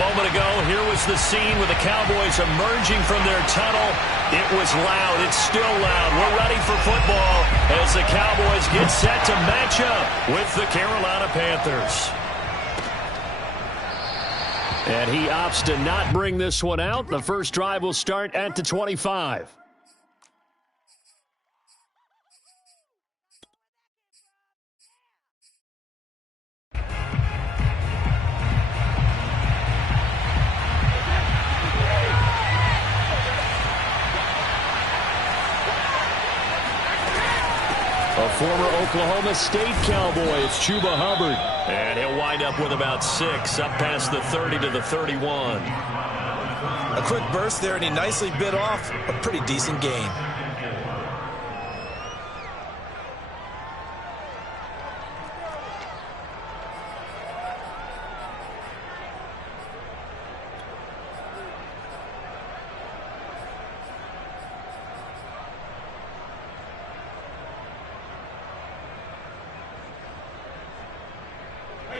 moment ago, here was the scene with the Cowboys emerging from their tunnel. It was loud. It's still loud. We're ready for football as the Cowboys get set to match up with the Carolina Panthers. And he opts to not bring this one out. The first drive will start at the 25. A former Oklahoma State Cowboy, it's Chuba Hubbard. And he'll wind up with about 6, up past the 30 to the 31. A quick burst there, and he nicely bit off a pretty decent gain.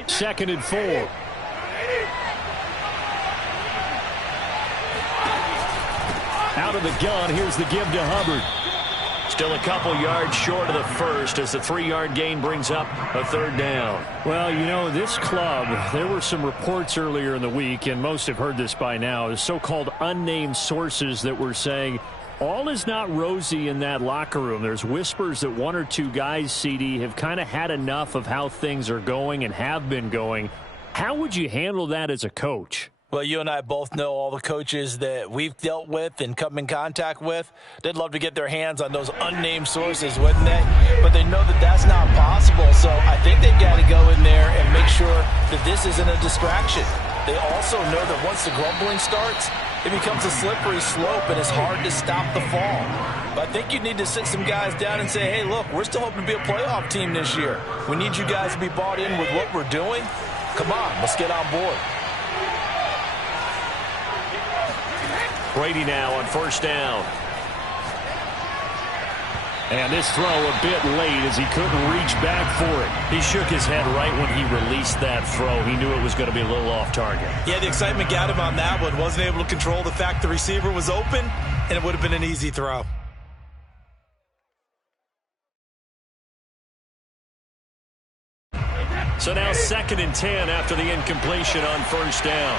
Second and 4. Out of the gun, here's the give to Hubbard. Still a couple yards short of the first as the 3-yard gain brings up a third down. Well, you know, this club, there were some reports earlier in the week, and most have heard this by now, the so-called unnamed sources that were saying all is not rosy in that locker room. There's whispers that 1 or 2 guys, CD, have kind of had enough of how things are going and have been going. How would you handle that as a coach? Well, you and I both know all the coaches that we've dealt with and come in contact with. They'd love to get their hands on those unnamed sources, wouldn't they? But they know that that's not possible, so I think they've got to go in there and make sure that this isn't a distraction. They also know that once the grumbling starts, it becomes a slippery slope, and it's hard to stop the fall. But I think you need to sit some guys down and say, hey, look, we're still hoping to be a playoff team this year. We need you guys to be bought in with what we're doing. Come on, let's get on board. Brady now on first down. And this throw a bit late as he couldn't reach back for it. He shook his head right when he released that throw. He knew it was going to be a little off target. Yeah, the excitement got him on that one. Wasn't able to control the fact the receiver was open, and it would have been an easy throw. So now 2nd and 10 after the incompletion on first down.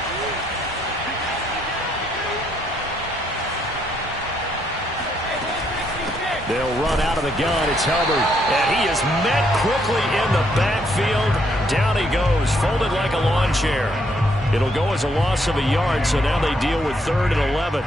They'll run out of the gun. It's Hubbard. And he is met quickly in the backfield. Down he goes, folded like a lawn chair. It'll go as a loss of a yard, so now they deal with 3rd and 11.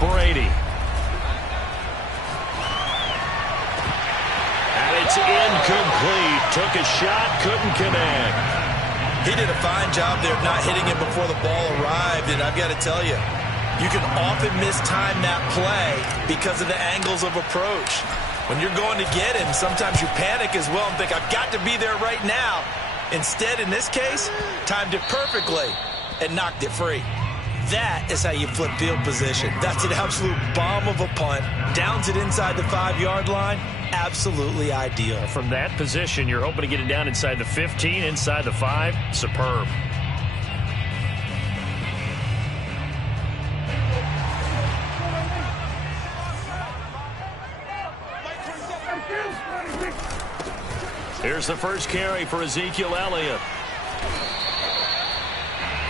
Brady. And it's incomplete. Took a shot, couldn't connect. He did a fine job there of not hitting him before the ball arrived, and I've got to tell you, you can often mistime that play because of the angles of approach. When you're going to get him, sometimes you panic as well and think, I've got to be there right now. Instead, in this case, timed it perfectly and knocked it free. That is how you flip field position. That's an absolute bomb of a punt. Downs it inside the 5-yard line. Absolutely ideal. From that position, you're hoping to get it down inside the 15, inside the 5. Superb. Here's the first carry for Ezekiel Elliott.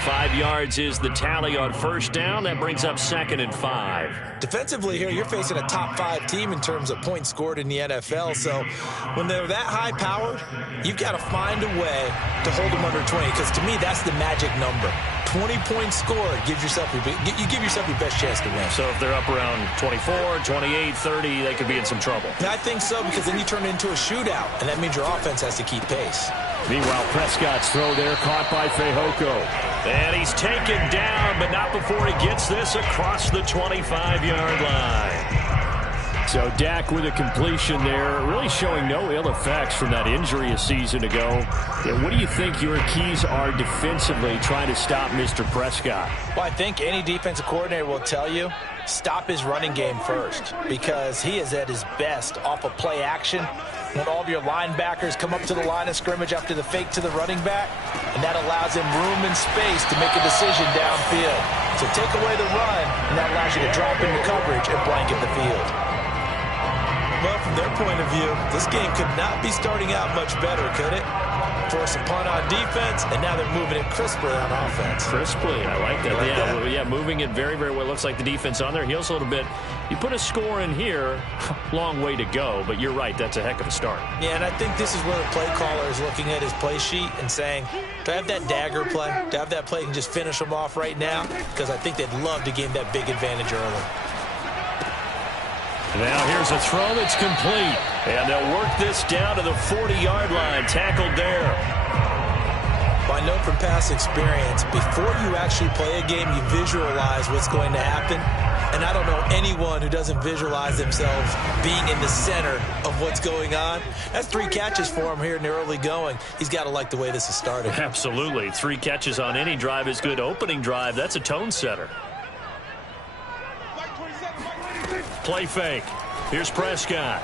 5 yards is the tally on first down. That brings up 2nd and 5. Defensively here, you're facing a top 5 team in terms of points scored in the NFL. So when they're that high-powered, you've got to find a way to hold them under 20. Because to me, that's the magic number. 20 points scored, you give yourself your best chance to win. So if they're up around 24, 28, 30, they could be in some trouble. I think so, because then you turn it into a shootout, and that means your offense has to keep pace. Meanwhile, Prescott's throw there caught by Fehoko. And he's taken down, but not before he gets this across the 25-yard line. So Dak with a completion there, really showing no ill effects from that injury a season ago. Yeah, what do you think your keys are defensively trying to stop Mr. Prescott? Well, I think any defensive coordinator will tell you, stop his running game first, because he is at his best off of play action when all of your linebackers come up to the line of scrimmage after the fake to the running back, and that allows him room and space to make a decision downfield. So take away the run, and that allows you to drop into coverage and blanket the field. Well, from their point of view, this game could not be starting out much better, could it? Force a punt on defense, and now they're moving it crisply on offense. Crisply, I like that. Yeah, moving it very, very well. Looks like the defense on their heels a little bit. You put a score in here, long way to go, but you're right, that's a heck of a start. Yeah, and I think this is where the play caller is looking at his play sheet and saying, do I have that dagger play? Do I have that play and just finish them off right now? Because I think they'd love to gain that big advantage early. Now here's a throw that's complete. And they'll work this down to the 40-yard line. Tackled there. Well, I know from past experience, before you actually play a game, you visualize what's going to happen. And I don't know anyone who doesn't visualize themselves being in the center of what's going on. That's 3 catches for him here in the early going. He's got to like the way this is starting. Absolutely. 3 catches on any drive is good. Opening drive, that's a tone setter. Play fake. Here's Prescott.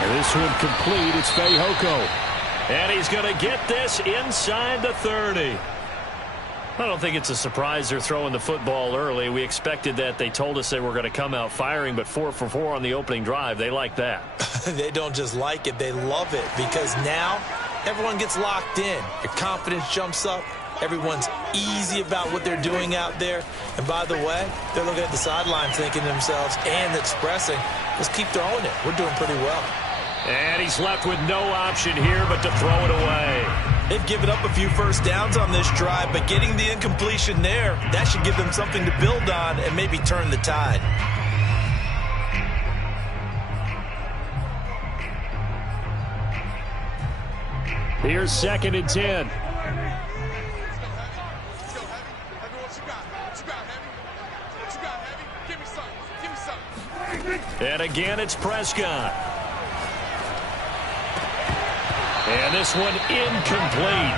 And this one complete. It's Fehoko. And he's going to get this inside the 30. I don't think it's a surprise they're throwing the football early. We expected that. They told us they were going to come out firing, but 4 for 4 on the opening drive. They like that. They don't just like it. They love it, because now everyone gets locked in. Your confidence jumps up. Everyone's easy about what they're doing out there. And by the way, they're looking at the sideline thinking to themselves and expressing, let's keep throwing it. We're doing pretty well. And he's left with no option here but to throw it away. They've given up a few first downs on this drive, but getting the incompletion there, that should give them something to build on and maybe turn the tide. Here's 2nd and 10. And again, it's Prescott. And this one incomplete.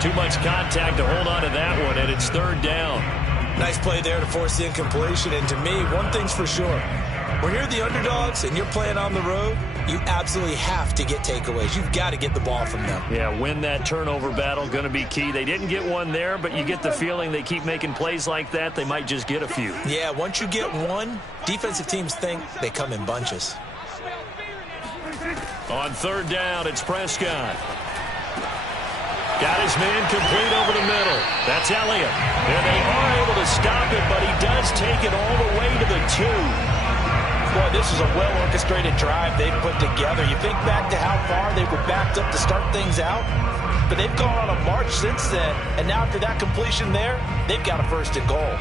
Too much contact to hold on to that one, and it's 3rd down. Nice play there to force the incompletion. And to me, one thing's for sure. When you're the underdogs and you're playing on the road, you absolutely have to get takeaways. You've got to get the ball from them. Yeah, win that turnover battle, going to be key. They didn't get one there, but you get the feeling they keep making plays like that, they might just get a few. Yeah, once you get one, defensive teams think they come in bunches. On 3rd down, it's Prescott. Got his man complete over the middle. That's Elliott. And they are able to stop it, but he does take it all the way to the 2. Boy, this is a well-orchestrated drive they've put together. You think back to how far they were backed up to start things out, but they've gone on a march since then, and now after that completion there, they've got a 1st and goal.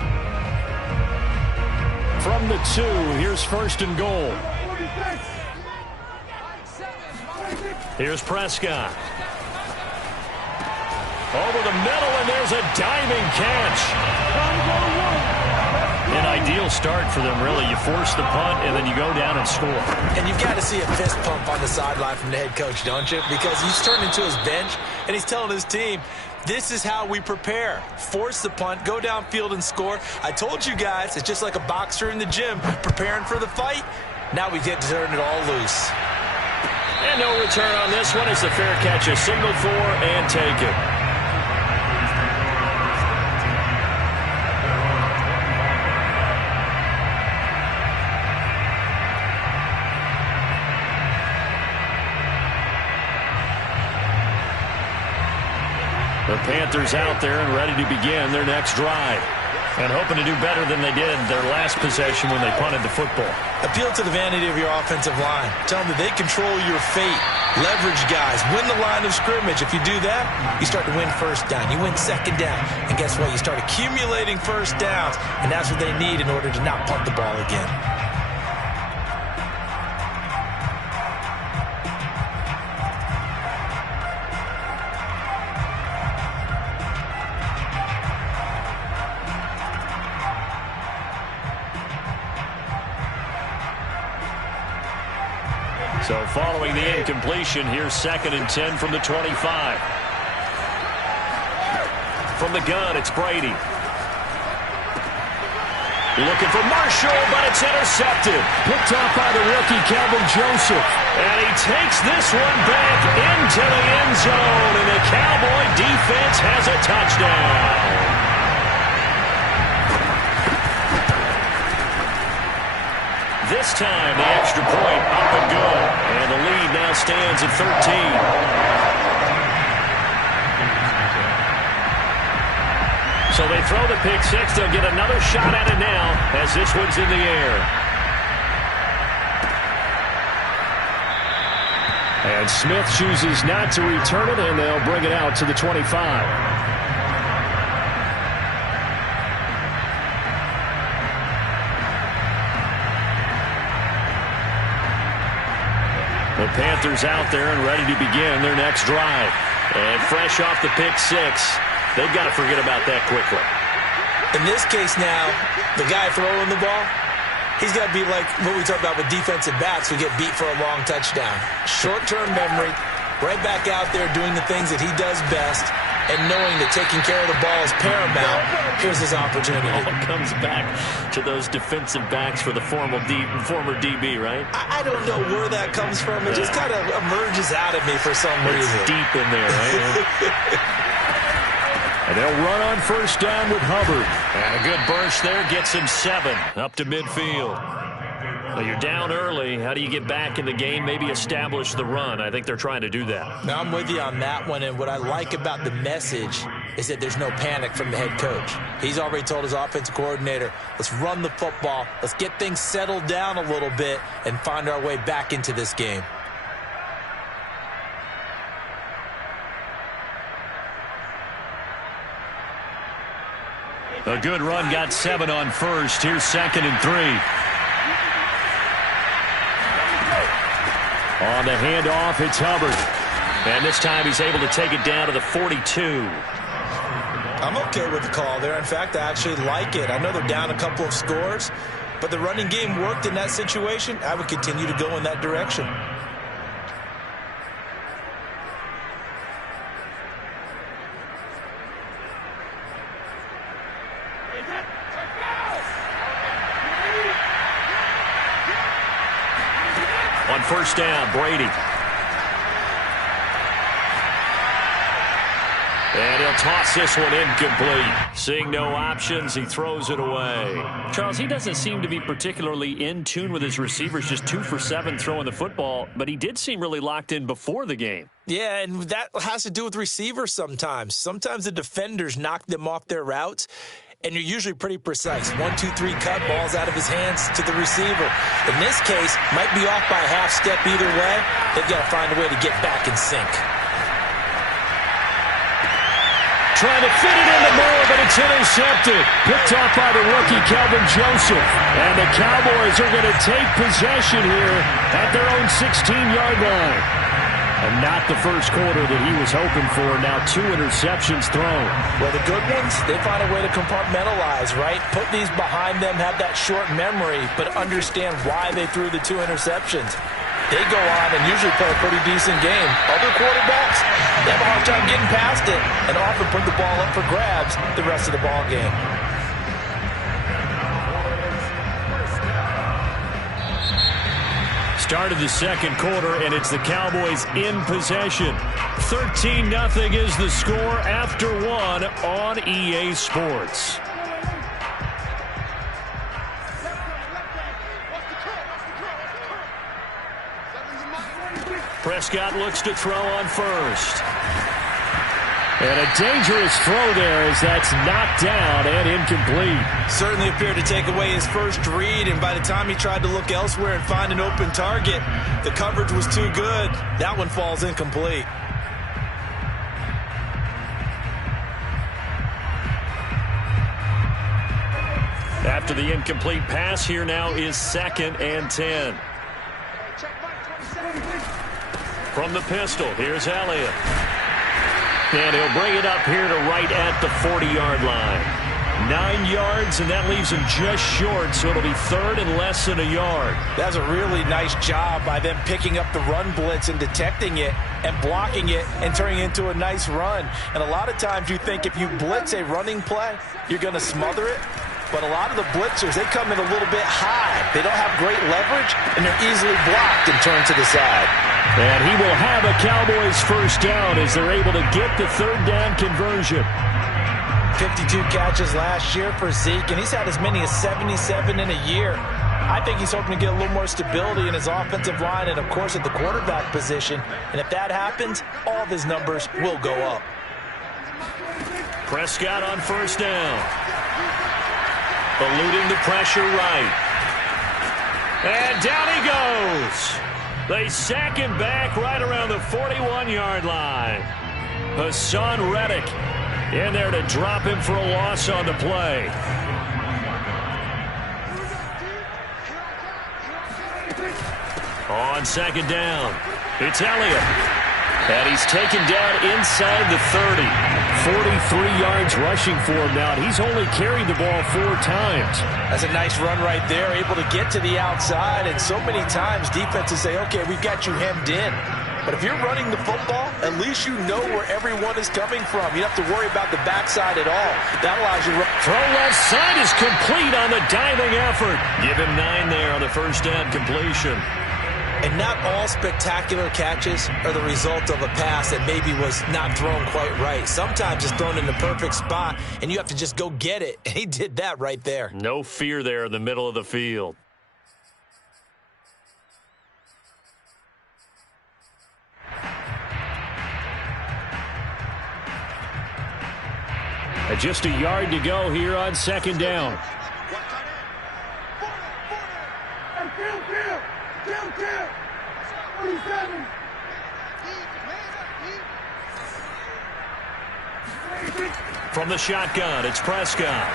From the 2, here's 1st and goal. Here's Prescott. Over the middle, and there's a diving catch. An ideal start for them, really. You force the punt, and then you go down and score. And you've got to see a fist pump on the sideline from the head coach, don't you? Because he's turned into his bench, and he's telling his team, this is how we prepare. Force the punt, go downfield and score. I told you guys, it's just like a boxer in the gym preparing for the fight. Now we get to turn it all loose. And no return on this one. It's a fair catch, a signal for, and take it. The Panthers out there and ready to begin their next drive. And hoping to do better than they did their last possession when they punted the football. Appeal to the vanity of your offensive line. Tell them that they control your fate. Leverage guys. Win the line of scrimmage. If you do that, you start to win 1st down. You win 2nd down. And guess what? You start accumulating 1st downs. And that's what they need in order to not punt the ball again. So following the incompletion, here's 2nd and 10 from the 25. From the gun, it's Brady. Looking for Marshall, but it's intercepted. Picked off by the rookie, Calvin Joseph. And he takes this one back into the end zone, and the Cowboy defense has a touchdown. This time, the extra point up and good. And the lead now stands at 13. So they throw the pick six. They'll get another shot at it now as this one's in the air. And Smith chooses not to return it, and they'll bring it out to the 25. The Panthers out there and ready to begin their next drive. And fresh off the pick six, they've got to forget about that quickly. In this case now, the guy throwing the ball, he's got to be like what we talk about with defensive backs who get beat for a long touchdown. Short-term memory, right back out there doing the things that he does best, and knowing that taking care of the ball is paramount. Here's his opportunity. All comes back to those defensive backs for the former DB, right? I don't know where that comes from. It just kind of emerges out of me for some reason. It's deep in there, right? And they'll run on first down with Hubbard. And a good burst there gets him 7 up to midfield. Well, you're down early. How do you get back in the game? Maybe establish the run. I think they're trying to do that. Now, I'm with you on that one, and what I like about the message is that there's no panic from the head coach. He's already told his offensive coordinator, let's run the football, let's get things settled down a little bit and find our way back into this game. A good run got 7 on first. Here's 2nd and 3. On the handoff, it's Hubbard. And this time he's able to take it down to the 42. I'm okay with the call there. In fact, I actually like it. I know they're down a couple of scores, but the running game worked in that situation. I would continue to go in that direction. On first down, Brady. And he'll toss this one incomplete. Seeing no options, he throws it away. Charles, he doesn't seem to be particularly in tune with his receivers, just 2 for 7 throwing the football, but he did seem really locked in before the game. Yeah, and that has to do with receivers sometimes. Sometimes the defenders knock them off their routes, and you're usually pretty precise. 1, 2, 3 cut, balls out of his hands to the receiver. In this case, might be off by a half step either way. They've got to find a way to get back in sync. Trying to fit it into Moore, but it's intercepted. Picked off by the rookie, Calvin Joseph. And the Cowboys are going to take possession here at their own 16-yard line. And not the first quarter that he was hoping for. Now 2 interceptions thrown. Well, the good ones, they find a way to compartmentalize, right? Put these behind them, have that short memory, but understand why they threw the 2 interceptions. They go on and usually play a pretty decent game. Other quarterbacks, they have a hard time getting past it and often put the ball up for grabs the rest of the ball game. Start of the second quarter, and it's the Cowboys in possession. 13-0 is the score after 1 on EA Sports. Prescott looks to throw on first. And a dangerous throw there as that's knocked down and incomplete. Certainly appeared to take away his first read, and by the time he tried to look elsewhere and find an open target, the coverage was too good. That one falls incomplete. After the incomplete pass, here now is 2nd and 10. From the pistol, here's Elliott. And he'll bring it up here to right at the 40-yard line. 9 yards, and that leaves him just short, so it'll be third and less than a yard. That's a really nice job by them picking up the run blitz and detecting it and blocking it and turning it into a nice run. And a lot of times you think if you blitz a running play, you're going to smother it. But a lot of the blitzers, they come in a little bit high. They don't have great leverage, and they're easily blocked and turned to the side. And he will have a Cowboys first down as they're able to get the third down conversion. 52 catches last year for Zeke, and he's had as many as 77 in a year. I think he's hoping to get a little more stability in his offensive line and, of course, at the quarterback position. And if that happens, all of his numbers will go up. Prescott on first down. Eluding the pressure right. And down he goes. They sack him back right around the 41-yard line. Hassan Reddick in there to drop him for a loss on the play. On second down, it's Elliott. And he's taken down inside the 30. 43 yards rushing for him now. And he's only carried the ball 4 times. That's a nice run right there, able to get to the outside. And so many times defenses say, okay, we've got you hemmed in. But if you're running the football, at least you know where everyone is coming from. You don't have to worry about the backside at all. That allows you to run. Throw left side is complete on the diving effort. Give him 9 there on the first down completion. And not all spectacular catches are the result of a pass that maybe was not thrown quite right. Sometimes it's thrown in the perfect spot, and you have to just go get it. And he did that right there. No fear there in the middle of the field. Just a yard to go here on second down. From the shotgun, it's Prescott.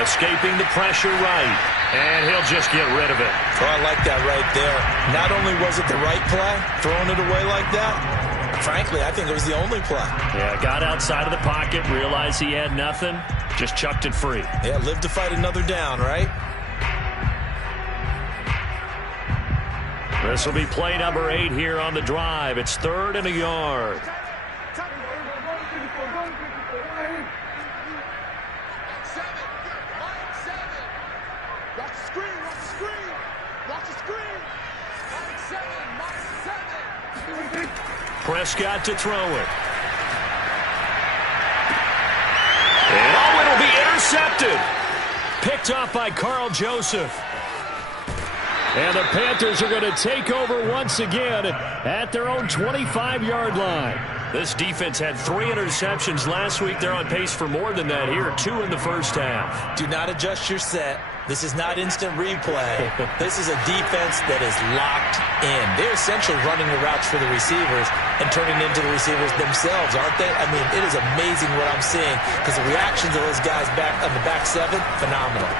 Escaping the pressure right. And he'll just get rid of it. Oh, I like that right there. Not only was it the right play, throwing it away like that, frankly, I think it was the only play. Yeah, got outside of the pocket, realized he had nothing, just chucked it free. Yeah, live to fight another down, right? This will be play number 8 here on the drive. It's third and a yard. Prescott to throw it. And oh, it'll be intercepted. Picked off by Carl Joseph. And the Panthers are going to take over once again at their own 25-yard line. This defense had 3 interceptions last week. They're on pace for more than that here, 2 in the first half. Do not adjust your set. This is not instant replay. This is a defense that is locked in. They're essentially running the routes for the receivers and turning into the receivers themselves, aren't they? I mean, it is amazing what I'm seeing because the reactions of those guys back on the back 7, phenomenal.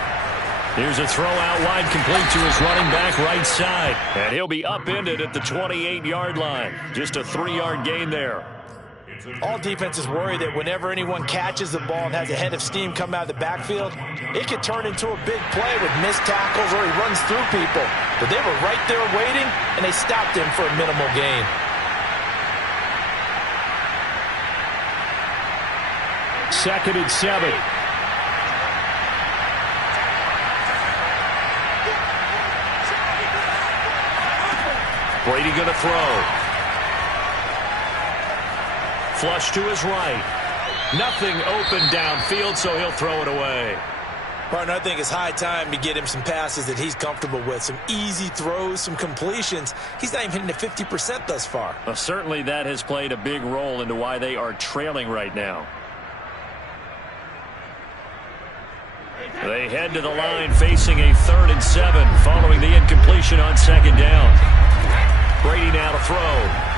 Here's a throw out wide, complete to his running back right side. And he'll be upended at the 28-yard line. Just a 3-yard gain there. All defenses worry that whenever anyone catches the ball and has a head of steam come out of the backfield, it could turn into a big play with missed tackles or he runs through people. But they were right there waiting, and they stopped him for a minimal gain. Second and 7. Brady going to throw. Flush to his right. Nothing open downfield, so he'll throw it away. Partner, I think it's high time to get him some passes that he's comfortable with. Some easy throws, some completions. He's not even hitting the 50% thus far. Well, certainly that has played a big role into why they are trailing right now. They head to the line facing a 3rd and 7 following the incompletion on second down. Brady now to throw.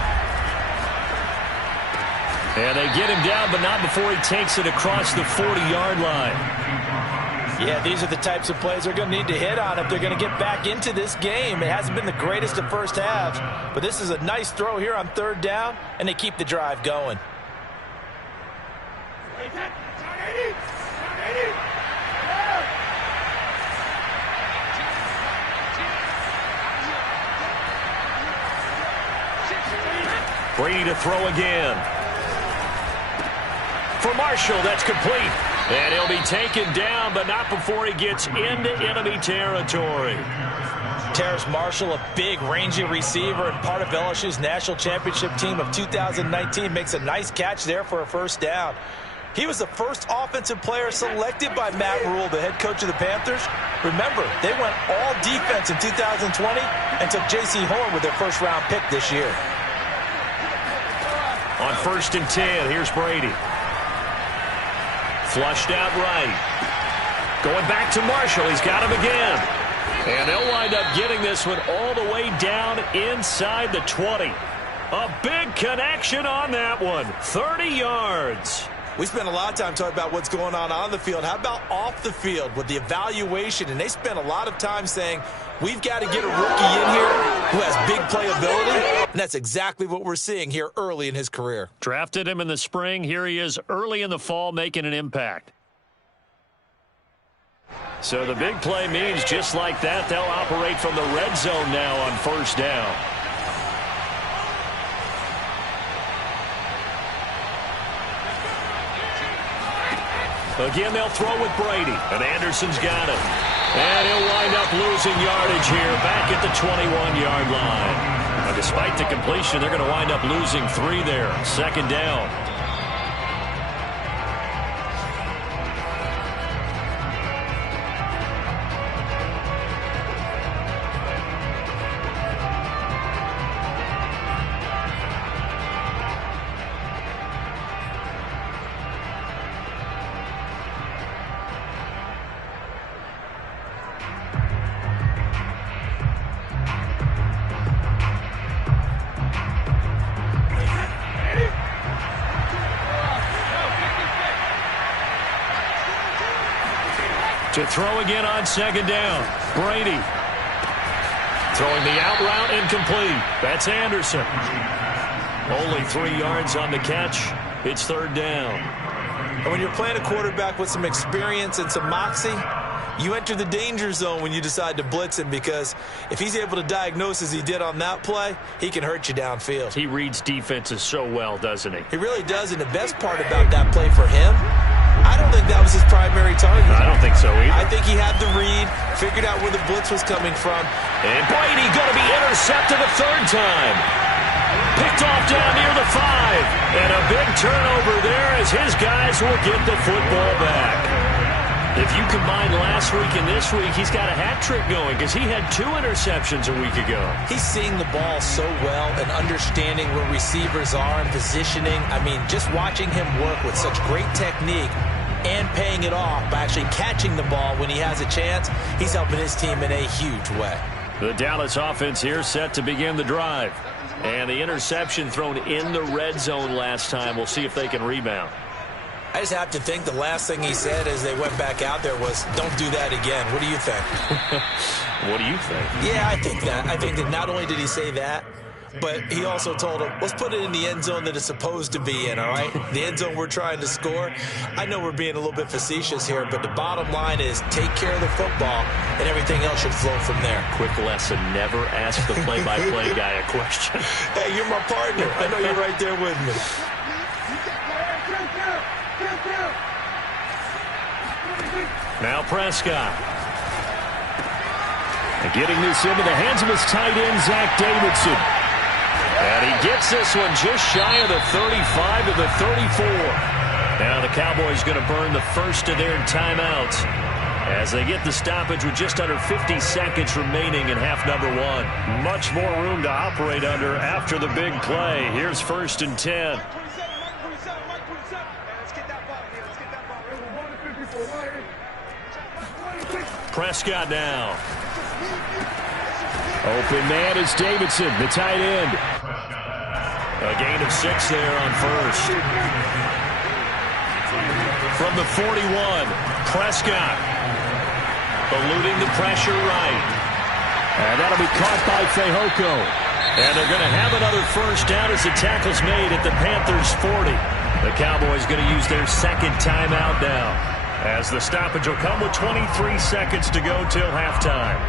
And they get him down, but not before he takes it across the 40-yard line. Yeah, these are the types of plays they're going to need to hit on if they're going to get back into this game. It hasn't been the greatest of first halves, but this is a nice throw here on 3rd down, and they keep the drive going. Brady to throw again. For Marshall, that's complete. And he'll be taken down, but not before he gets into enemy territory. Terrace Marshall, a big, rangy receiver and part of LSU's national championship team of 2019, makes a nice catch there for a first down. He was the first offensive player selected by Matt Rule, the head coach of the Panthers. Remember, they went all defense in 2020 and took J.C. Horn with their first-round pick this year. On 1st and 10, here's Brady. Flushed out right. Going back to Marshall. He's got him again. And they'll wind up getting this one all the way down inside the 20. A big connection on that one. 30 yards. We spent a lot of time talking about what's going on the field. How about off the field with the evaluation? And they spent a lot of time saying, we've got to get a rookie in here who has big playability. And that's exactly what we're seeing here early in his career. Drafted him in the spring. Here he is early in the fall making an impact. So the big play means just like that, they'll operate from the red zone now on 1st down. Again, they'll throw with Brady, and Anderson's got it. And he'll wind up losing yardage here back at the 21-yard line. Now, despite the completion, they're going to wind up losing 3 there. 2nd down. To throw again on 2nd down. Brady. Throwing the out route incomplete. That's Anderson. Only 3 yards on the catch. It's 3rd down. And when you're playing a quarterback with some experience and some moxie, you enter the danger zone when you decide to blitz him, because if he's able to diagnose as he did on that play, he can hurt you downfield. He reads defenses so well, doesn't he? He really does, and the best part about that play for him, I don't think that was his primary target. I don't think so either. I think he had the read, figured out where the blitz was coming from. And Brady going to be intercepted a 3rd time. Picked off down near the 5. And a big turnover there as his guys will get the football back. If you combine last week and this week, he's got a hat trick going because he had 2 interceptions a week ago. He's seeing the ball so well and understanding where receivers are and positioning. I mean, just watching him work with such great technique and paying it off by actually catching the ball when he has a chance, he's helping his team in a huge way. The Dallas offense here set to begin the drive. And the interception thrown in the red zone last time. We'll see if they can rebound. I just have to think the last thing he said as they went back out there was, don't do that again. What do you think? What do you think? Yeah, I think that. I think that not only did he say that, but he also told him, let's put it in the end zone that it's supposed to be in, all right? The end zone we're trying to score. I know we're being a little bit facetious here, but the bottom line is take care of the football, and everything else should flow from there. Quick lesson, never ask the play-by-play guy a question. Hey, you're my partner. I know you're right there with me. Now Prescott. And getting this into the hands of his tight end, Zach Davidson. And he gets this one just shy of the 35 to the 34. Now the Cowboys going to burn the first of their timeouts as they get the stoppage with just under 50 seconds remaining in half number 1. Much more room to operate under after the big play. Here's 1st and 10. Prescott now. Open man is Davidson, the tight end. A gain of 6 there on 1st. From the 41, Prescott. Eluding the pressure right. And that'll be caught by Fehoko. And they're going to have another first down as the tackle's made at the Panthers 40. The Cowboys going to use their 2nd timeout now, as the stoppage will come with 23 seconds to go till halftime.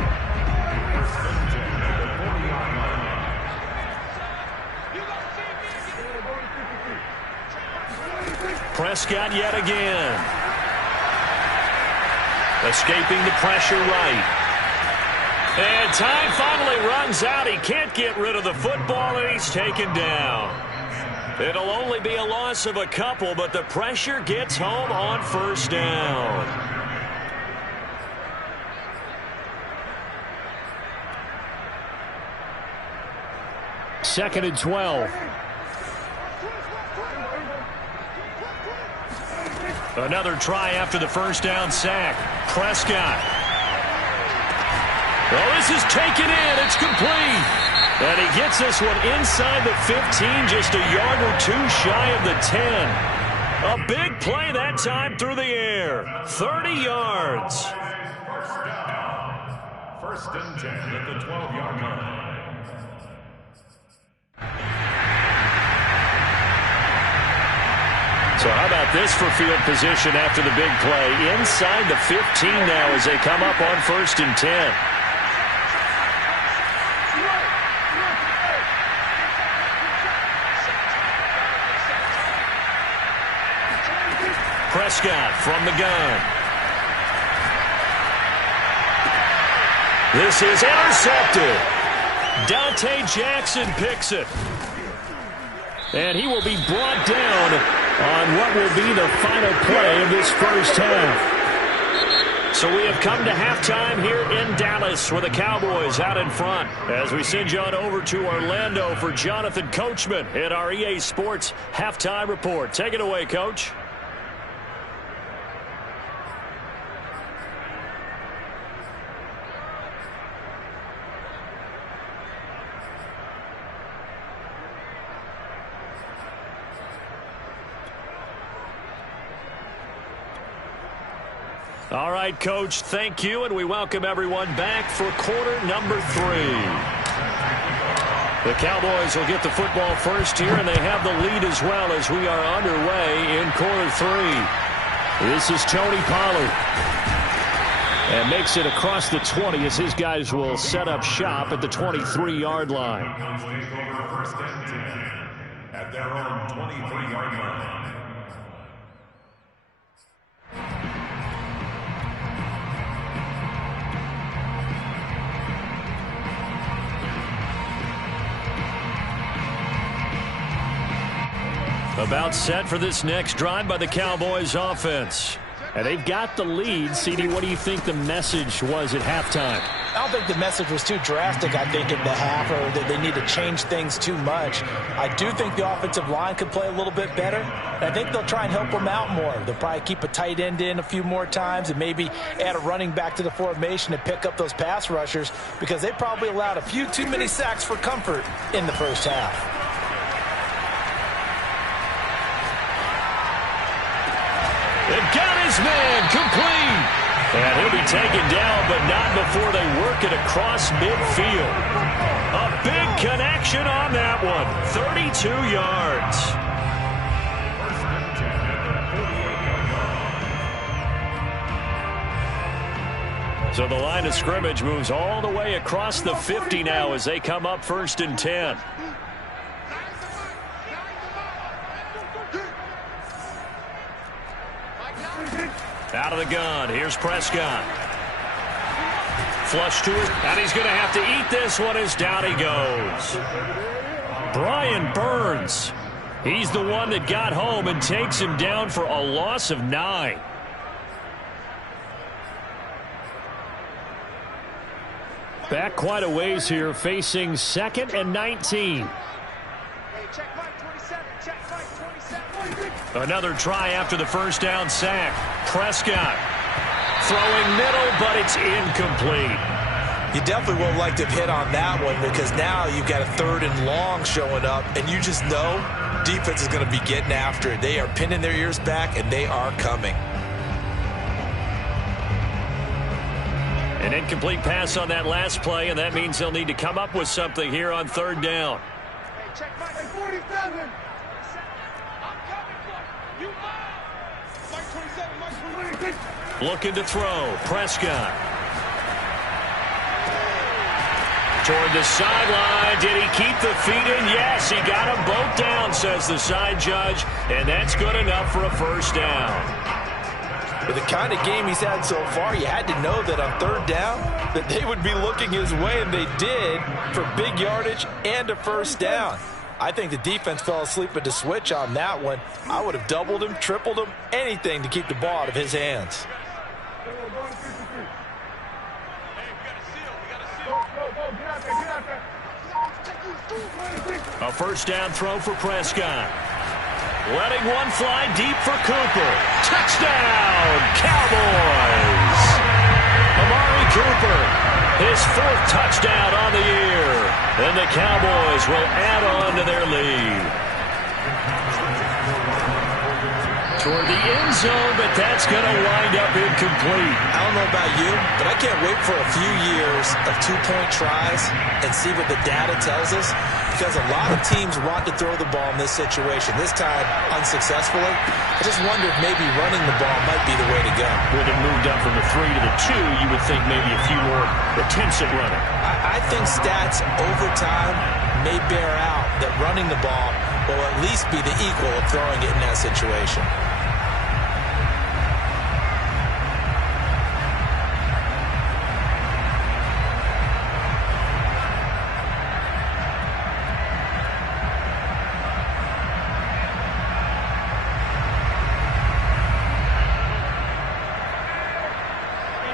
Prescott yet again. Escaping the pressure right. And time finally runs out. He can't get rid of the football, and he's taken down. It'll only be a loss of a couple, but the pressure gets home on first down. Second and 12. Another try after the first down sack. Prescott. Oh, this is taken in. It's complete. And he gets this one inside the 15, just a yard or two shy of the 10. A big play that time through the air. 30 yards. First and 10 at the 12-yard line. So how about this for field position after the big play? Inside the 15 now as they come up on first and 10. Prescott from the gun. This is intercepted. Dante Jackson picks it. And he will be brought down on what will be the final play of this first half. So we have come to halftime here in Dallas with the Cowboys out in front. As we send you on over to Orlando for Jonathan Coachman at our EA Sports Halftime Report. Take it away, Coach. All right, Coach, thank you, and we welcome everyone back for quarter number 3. The Cowboys will get the football first here, and they have the lead as well as we are underway in quarter 3. This is Tony Pollard. And makes it across the 20 as his guys will set up shop at the 23-yard line. First and 10 at their own 23-yard line. About set for this next drive by the Cowboys offense. And they've got the lead. CD, what do you think the message was at halftime? I don't think the message was too drastic, I think, in the half, or that they need to change things too much. I do think the offensive line could play a little bit better. And I think they'll try and help them out more. They'll probably keep a tight end in a few more times and maybe add a running back to the formation and pick up those pass rushers, because they probably allowed a few too many sacks for comfort in the first half. They've got his man complete. And he'll be taken down, but not before they work it across midfield. A big connection on that one. 32 yards. So the line of scrimmage moves all the way across the 50 now as they come up first and 10. Out of the gun. Here's Prescott. Flush to it. And he's going to have to eat this one as down he goes. Brian Burns. He's the one that got home and takes him down for a loss of 9. Back quite a ways here, facing 2nd and 19. Another try after the first down sack. Prescott throwing middle, but it's incomplete. You definitely won't like to hit on that one, because now you've got a 3rd and long showing up, and you just know defense is going to be getting after it. They are pinning their ears back, and they are coming. An incomplete pass on that last play, and that means they'll need to come up with something here on 3rd down. Check Mike 47. Looking to throw. Prescott. Toward the sideline. Did he keep the feet in? Yes, he got them both down, says the side judge. And that's good enough for a first down. With the kind of game he's had so far, you had to know that on third down that they would be looking his way, and they did, for big yardage and a first down. I think the defense fell asleep at the switch on that one. I would have doubled him, tripled him, anything to keep the ball out of his hands. A first down throw for Prescott. Letting one fly deep for Cooper. Touchdown, Cowboys! Amari Cooper, his 4th touchdown on the year. And the Cowboys will add on to their lead. Toward the end zone, but that's going to wind up incomplete. I don't know about you, but I can't wait for a few years of 2-point tries and see what the data tells us, because a lot of teams want to throw the ball in this situation. This time, unsuccessfully. I just wonder if maybe running the ball might be the way to go. With it moved up from the 3 to the 2, you would think maybe a few more attempts at running. I think stats over time may bear out that running the ball will at least be the equal of throwing it in that situation.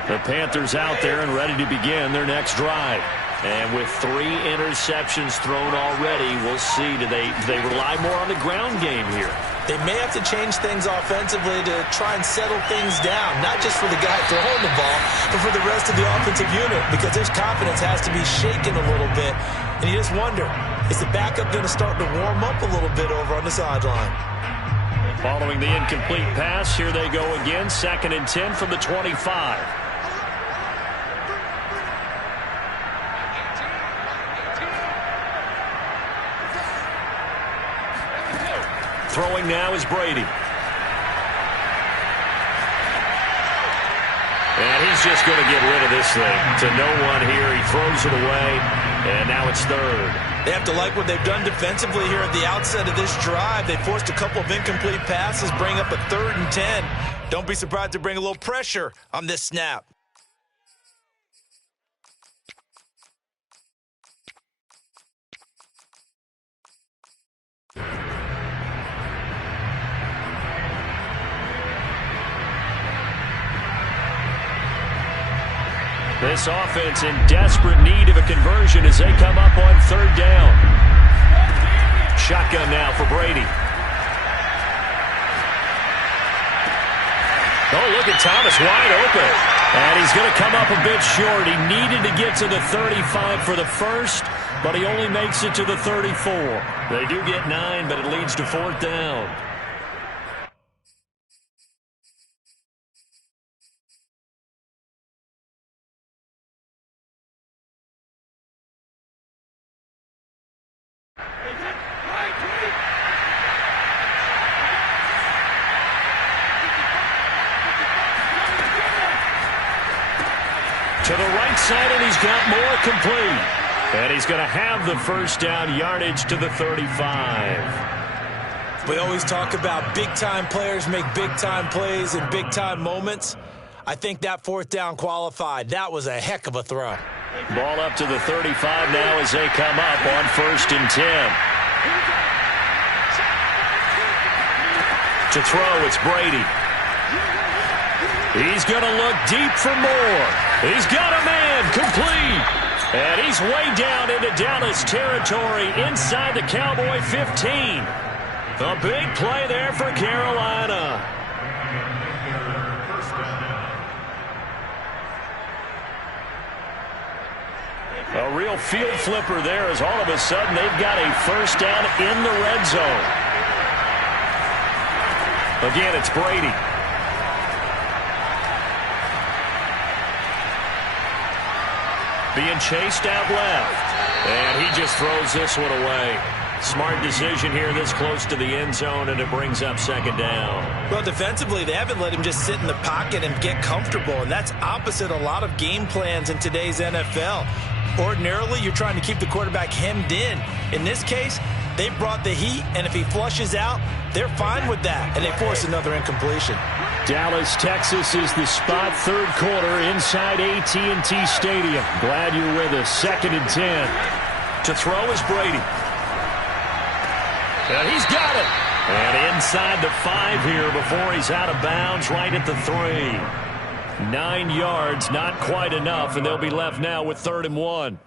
The Panthers out there and ready to begin their next drive. And with 3 interceptions thrown already, we'll see. Do they rely more on the ground game here? They may have to change things offensively to try and settle things down, not just for the guy throwing the ball, but for the rest of the offensive unit, because his confidence has to be shaken a little bit. And you just wonder, is the backup going to start to warm up a little bit over on the sideline? Following the incomplete pass, here they go again. 2nd and 10 from the 25. Throwing now is Brady. And he's just going to get rid of this thing to no one here. He throws it away, and now it's 3rd. They have to like what they've done defensively here at the outset of this drive. They forced a couple of incomplete passes, bring up a 3rd and 10. Don't be surprised to bring a little pressure on this snap. This offense in desperate need of a conversion as they come up on 3rd down. Shotgun now for Brady. Oh, look at Thomas wide open. And he's going to come up a bit short. He needed to get to the 35 for the first, but he only makes it to the 34. They do get 9, but it leads to 4th down. To the right side, and he's got more complete. And he's going to have the first down yardage to the 35. We always talk about big-time players make big-time plays in big-time moments. I think that 4th down qualified. That was a heck of a throw. Ball up to the 35 now as they come up on 1st and 10. To throw, it's Brady. He's going to look deep for more. He's got a man complete. And he's way down into Dallas territory inside the Cowboy 15. A big play there for Carolina. A real field flipper there as all of a sudden they've got a first down in the red zone. Again, it's Brady. Being chased out left. And he just throws this one away. Smart decision here this close to the end zone, and it brings up 2nd down. Well, defensively, they haven't let him just sit in the pocket and get comfortable, and that's opposite a lot of game plans in today's NFL. Ordinarily, you're trying to keep the quarterback hemmed in. In this case, they brought the heat, and if he flushes out, they're fine with that, and they force another incompletion. Dallas, Texas is the spot, third quarter inside AT&T Stadium. Glad you're with us. 2nd and 10. To throw is Brady. And he's got it. And inside the 5 here before he's out of bounds, right at the 3. 9 yards, not quite enough, and they'll be left now with 3rd and 1.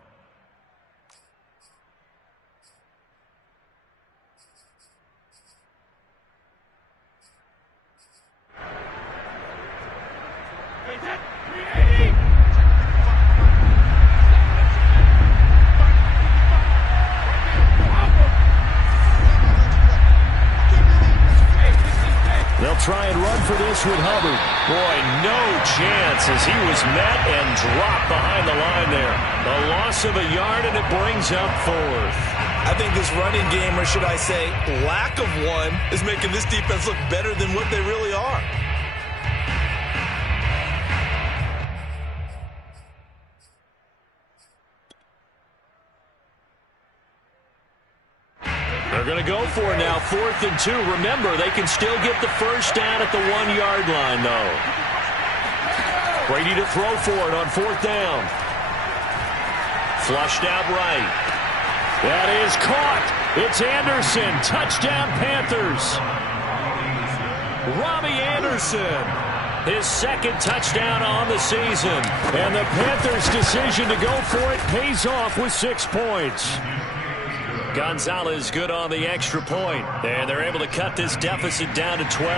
They'll try and run for this with Hubbard. Boy, no chance as he was met and dropped behind the line there. A loss of a yard, and it brings up 4th. I think this running game, or should I say lack of one, is making this defense look better than what they really are. They're going to go for it now, 4th and 2. Remember, they can still get the first down at the 1-yard line, though. Brady to throw for it on 4th down. Flushed out right. That is caught. It's Anderson. Touchdown, Panthers. Robbie Anderson. His 2nd touchdown on the season. And the Panthers' decision to go for it pays off with 6 points. Gonzalez good on the extra point. And they're able to cut this deficit down to 12.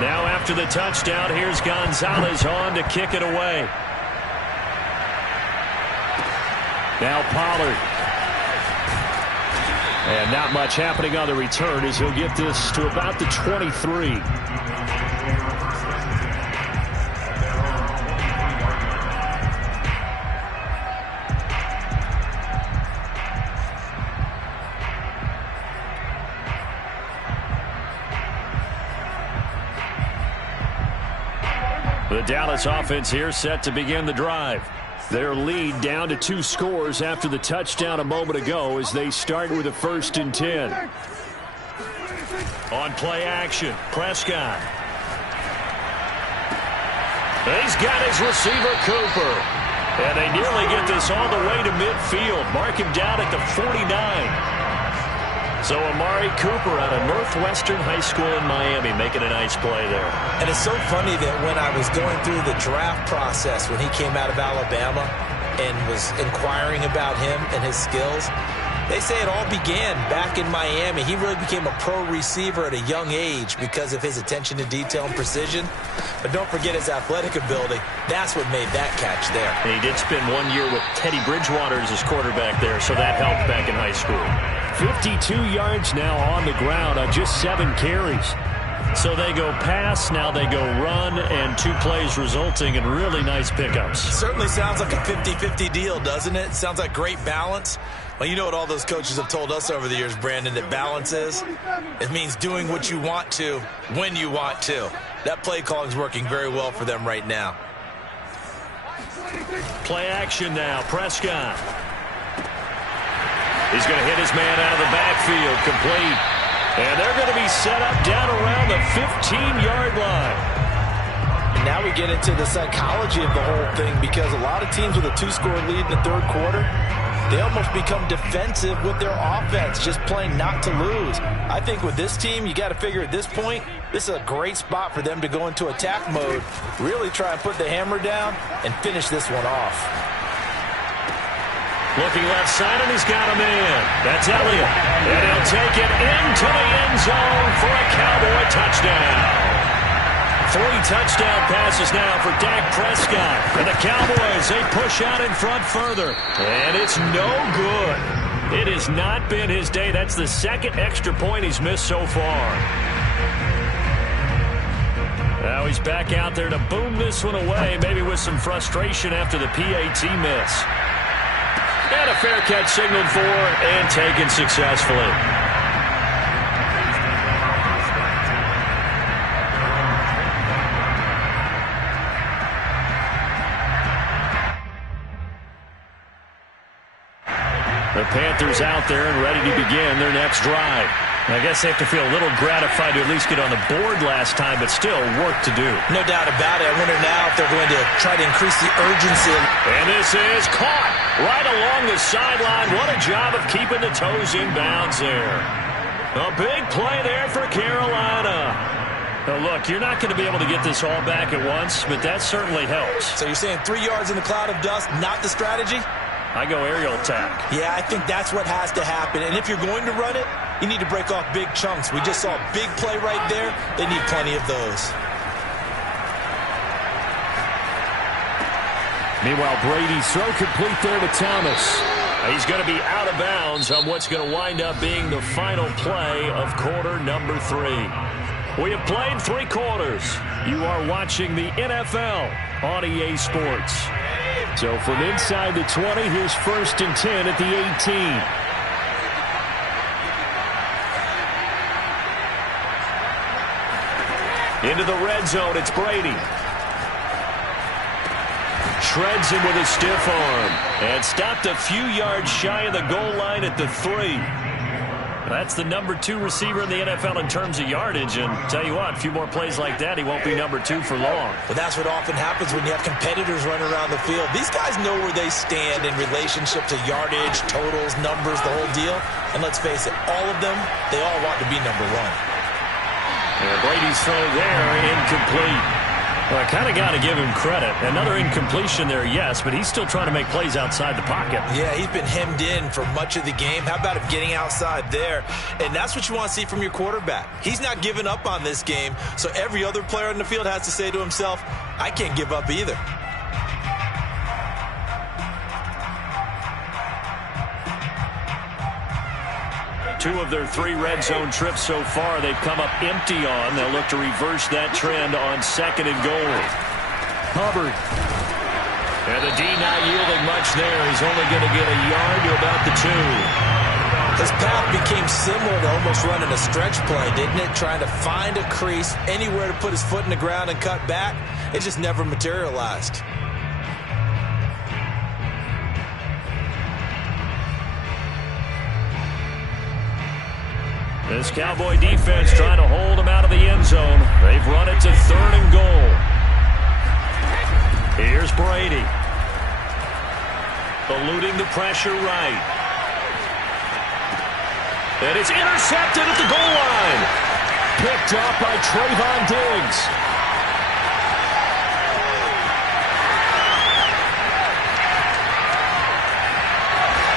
Now after the touchdown, here's Gonzalez on to kick it away. Now Pollard. And not much happening on the return as he'll get this to about the 23. The Dallas offense here set to begin the drive. Their lead down to 2 scores after the touchdown a moment ago as they start with a 1st and 10. On play action, Prescott. He's got his receiver, Cooper. And they nearly get this all the way to midfield. Mark him down at the 49. So Amari Cooper out of Northwestern High School in Miami making a nice play there. And it's so funny that when I was going through the draft process when he came out of Alabama and was inquiring about him and his skills, they say it all began back in Miami. He really became a pro receiver at a young age because of his attention to detail and precision. But don't forget his athletic ability. That's what made that catch there. And he did spend 1 year with Teddy Bridgewater as his quarterback there, so that helped back in high school. 52 yards now on the ground on just 7 carries. So they go pass, now they go run, and 2 plays resulting in really nice pickups. Certainly sounds like a 50-50 deal, doesn't it? Sounds like great balance. Well, you know what all those coaches have told us over the years, Brandon, that balance is? It means doing what you want to when you want to. That play calling is working very well for them right now. Play action now, Prescott. He's going to hit his man out of the backfield, complete. And they're going to be set up down around the 15-yard line. And now we get into the psychology of the whole thing because a lot of teams with a 2-score lead in the 3rd quarter, they almost become defensive with their offense, just playing not to lose. I think with this team, you got to figure at this point, this is a great spot for them to go into attack mode, really try and put the hammer down and finish this one off. Looking left side, and he's got him in. That's Elliott. And he'll take it into the end zone for a Cowboy touchdown. 3 touchdown passes now for Dak Prescott. And the Cowboys, they push out in front further. And it's no good. It has not been his day. That's the 2nd extra point he's missed so far. Now he's back out there to boom this one away, maybe with some frustration after the PAT miss. And a fair catch signaled for and taken successfully. The Panthers out there and ready to begin their next drive. I guess they have to feel a little gratified to at least get on the board last time, but still work to do. No doubt about it. I wonder now if they're going to try to increase the urgency. And this is caught right along the sideline. What a job of keeping the toes in bounds there. A big play there for Carolina. Now look, you're not going to be able to get this all back at once, but that certainly helps. So you're saying 3 yards in the cloud of dust, not the strategy? I go aerial attack. Yeah, I think that's what has to happen. And if you're going to run it, you need to break off big chunks. We just saw a big play right there. They need plenty of those. Meanwhile, Brady's throw complete there to Thomas. He's going to be out of bounds on what's going to wind up being the final play of quarter number 3. We have played 3 quarters. You are watching the NFL on EA Sports. So from inside the 20, here's 1st and 10 at the 18. Into the red zone, it's Brady. Shreds him with a stiff arm. And stopped a few yards shy of the goal line at the 3. That's the number 2 receiver in the NFL in terms of yardage. And tell you what, a few more plays like that, he won't be number 2 for long. But that's what often happens when you have competitors running around the field. These guys know where they stand in relationship to yardage, totals, numbers, the whole deal. And let's face it, all of them, they all want to be number 1. And Brady's throw there, incomplete. Well, I kind of got to give him credit. Another incompletion there, yes, but he's still trying to make plays outside the pocket. Yeah, he's been hemmed in for much of the game. How about him getting outside there? And that's what you want to see from your quarterback. He's not giving up on this game, so every other player on the field has to say to himself, I can't give up either. Two of their 3 red zone trips so far, they've come up empty on. They'll look to reverse that trend on 2nd and goal. Hubbard. And the D not yielding much there. He's only going to get a yard to about the 2. His path became similar to almost running a stretch play, didn't it? Trying to find a crease, anywhere to put his foot in the ground and cut back. It just never materialized. This Cowboy defense trying to hold him out of the end zone. They've run it to 3rd and goal. Here's Brady. Eluding the pressure right. And it's intercepted at the goal line. Picked up by Trayvon Diggs.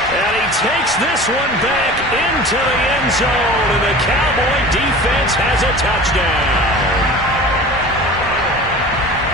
And he takes this one back into the end zone, and the Cowboy defense has a touchdown.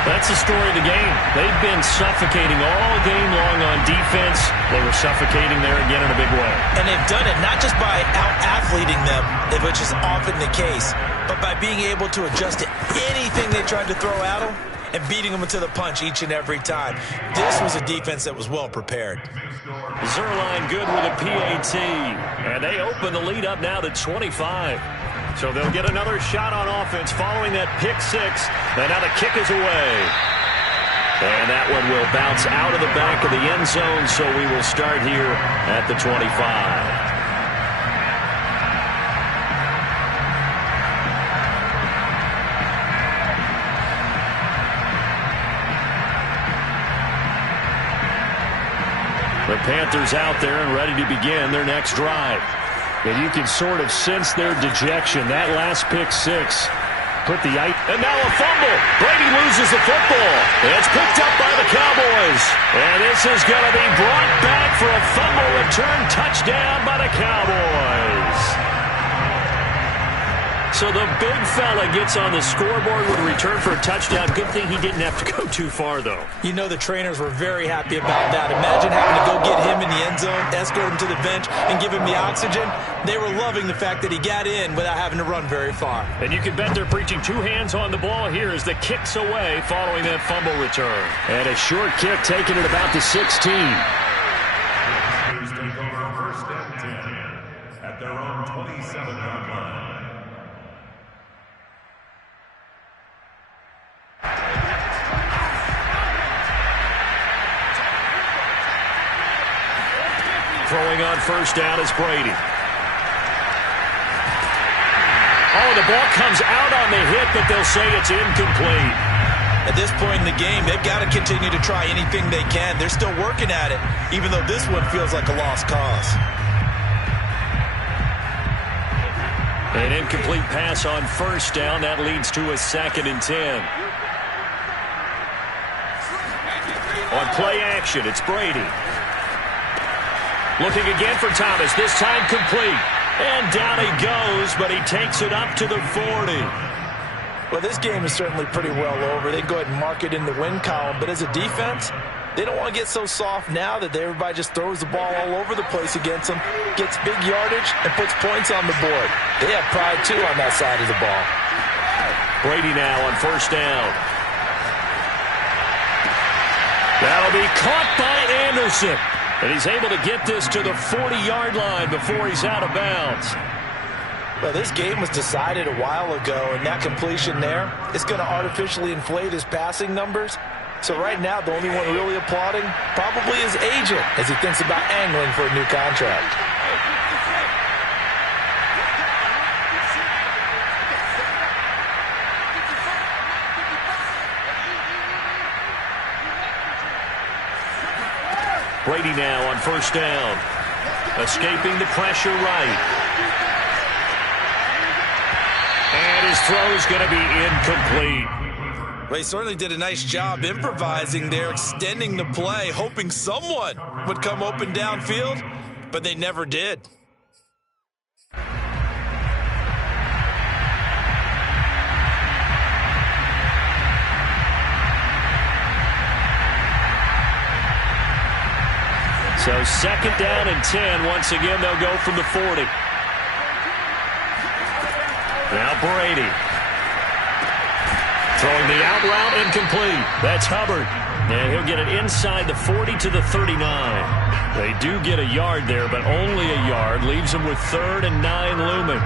That's the story of the game. They've been suffocating all game long on defense. They were suffocating there again in a big way. And they've done it not just by out-athleting them, which is often the case, but by being able to adjust to anything they tried to throw at them and beating them into the punch each and every time. This was a defense that was well prepared. Zerline good with a PAT. And they open the lead up now to 25. So they'll get another shot on offense following that pick 6. And now the kick is away. And that one will bounce out of the back of the end zone. So we will start here at the 25. The Panthers out there and ready to begin their next drive. And you can sort of sense their dejection. That last pick 6 put the ice. And now a fumble. Brady loses the football. It's picked up by the Cowboys. And this is going to be brought back for a fumble return touchdown by the Cowboys. So the big fella gets on the scoreboard with a return for a touchdown. Good thing he didn't have to go too far, though. You know the trainers were very happy about that. Imagine having to go get him in the end zone, escort him to the bench, and give him the oxygen. They were loving the fact that he got in without having to run very far. And you can bet they're preaching 2 hands on the ball here as the kick's away following that fumble return. And a short kick taken at about the 16. Take over 1st and 10 at their own 27-yard line. Throwing on first down is Brady. Oh, the ball comes out on the hit, but they'll say it's incomplete. At this point in the game, they've got to continue to try anything they can. They're still working at it, even though this one feels like a lost cause. An incomplete pass on first down. That leads to a 2nd and 10. On play action, it's Brady. Looking again for Thomas, this time complete. And down he goes, but he takes it up to the 40. Well, this game is certainly pretty well over. They can go ahead and mark it in the win column. But as a defense, they don't want to get so soft now that everybody just throws the ball all over the place against them, gets big yardage, and puts points on the board. They have pride, too, on that side of the ball. Brady now on first down. That'll be caught by Anderson. And he's able to get this to the 40-yard line before he's out of bounds. Well, this game was decided a while ago, and that completion there is going to artificially inflate his passing numbers. So right now, the only one really applauding probably his agent as he thinks about angling for a new contract. Brady now on first down. Escaping the pressure right. And his throw's going to be incomplete. Well, he certainly did a nice job improvising there, extending the play, hoping someone would come open downfield, but they never did. So 2nd down and 10. Once again, they'll go from the 40. Now Brady. Throwing the out route, incomplete. That's Hubbard. And he'll get it inside the 40 to the 39. They do get a yard there, but only a yard. Leaves them with 3rd and 9 looming.